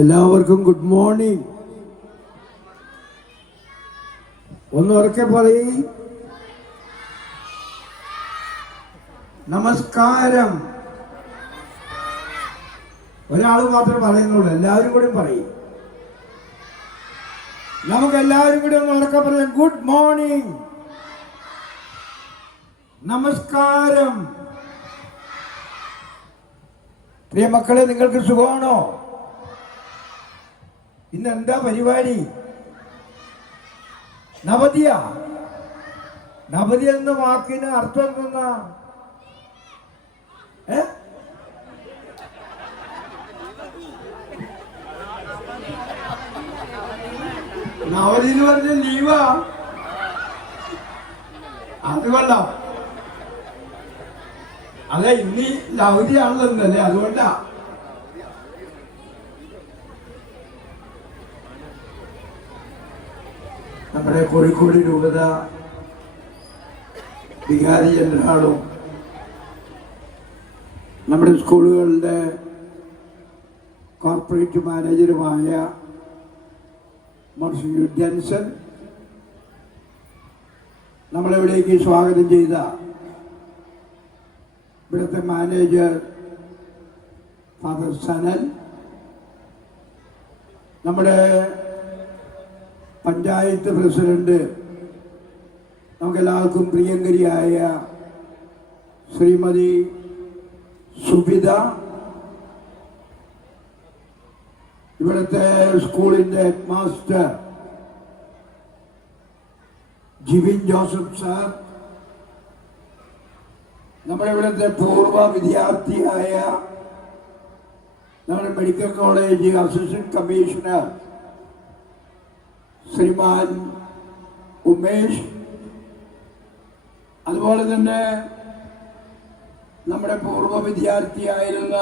എല്ലാവർക്കും good morning ഒന്ന് ഉറക്കെ പറയ് നമസ്കാരം. ഒരാൾ മാത്രം പറയുന്നുള്ളൂ എല്ലാവരും കൂടി പറയും. നമുക്ക് എല്ലാവരും കൂടി ഒന്ന് ഉറക്കെ പറയാം. ഗുഡ് മോർണിംഗ് നമസ്കാരം. പ്രിയ മക്കളെ നിങ്ങൾക്ക് സുഖമാണോ? ഇന്ന് എന്താ പരിപാടി? നവതിയ? നവതി എന്ന വാക്കിന് അർത്ഥം എന്താ? നവതി എന്ന് പറഞ്ഞ ലീവാ? അത് കൊള്ളാം. അതെ ഇനി ലൗതിയാണല്ലോ ഇന്നല്ലേ അതുകൊണ്ടാ. നമ്മുടെ കോഴിക്കോട് രൂപത വികാരി ജനറാളും നമ്മുടെ സ്കൂളുകളുടെ കോർപ്പറേറ്റ് മാനേജറുമായ മർസിയു ജൻസൺ നമ്മളിവിടേക്ക് സ്വാഗതം ചെയ്ത ഇവിടുത്തെ മാനേജർ ഫാദർ സനൽ നമ്മുടെ പഞ്ചായത്ത് പ്രസിഡന്റ് നമുക്കെല്ലാവർക്കും പ്രിയങ്കരിയായ ശ്രീമതി സുബിത. ഇവിടുത്തെ സ്കൂളിന്റെ മാസ്റ്റർ ജിബിൻ ജോസഫ് സാർ. നമ്മുടെ ഇവിടുത്തെ പൂർവ വിദ്യാർത്ഥിയായ നമ്മുടെ medical college assistant commissioner Shriman Umesh. അതുപോലെ തന്നെ നമ്മുടെ പൂർവ വിദ്യാർത്ഥിയായിരുന്ന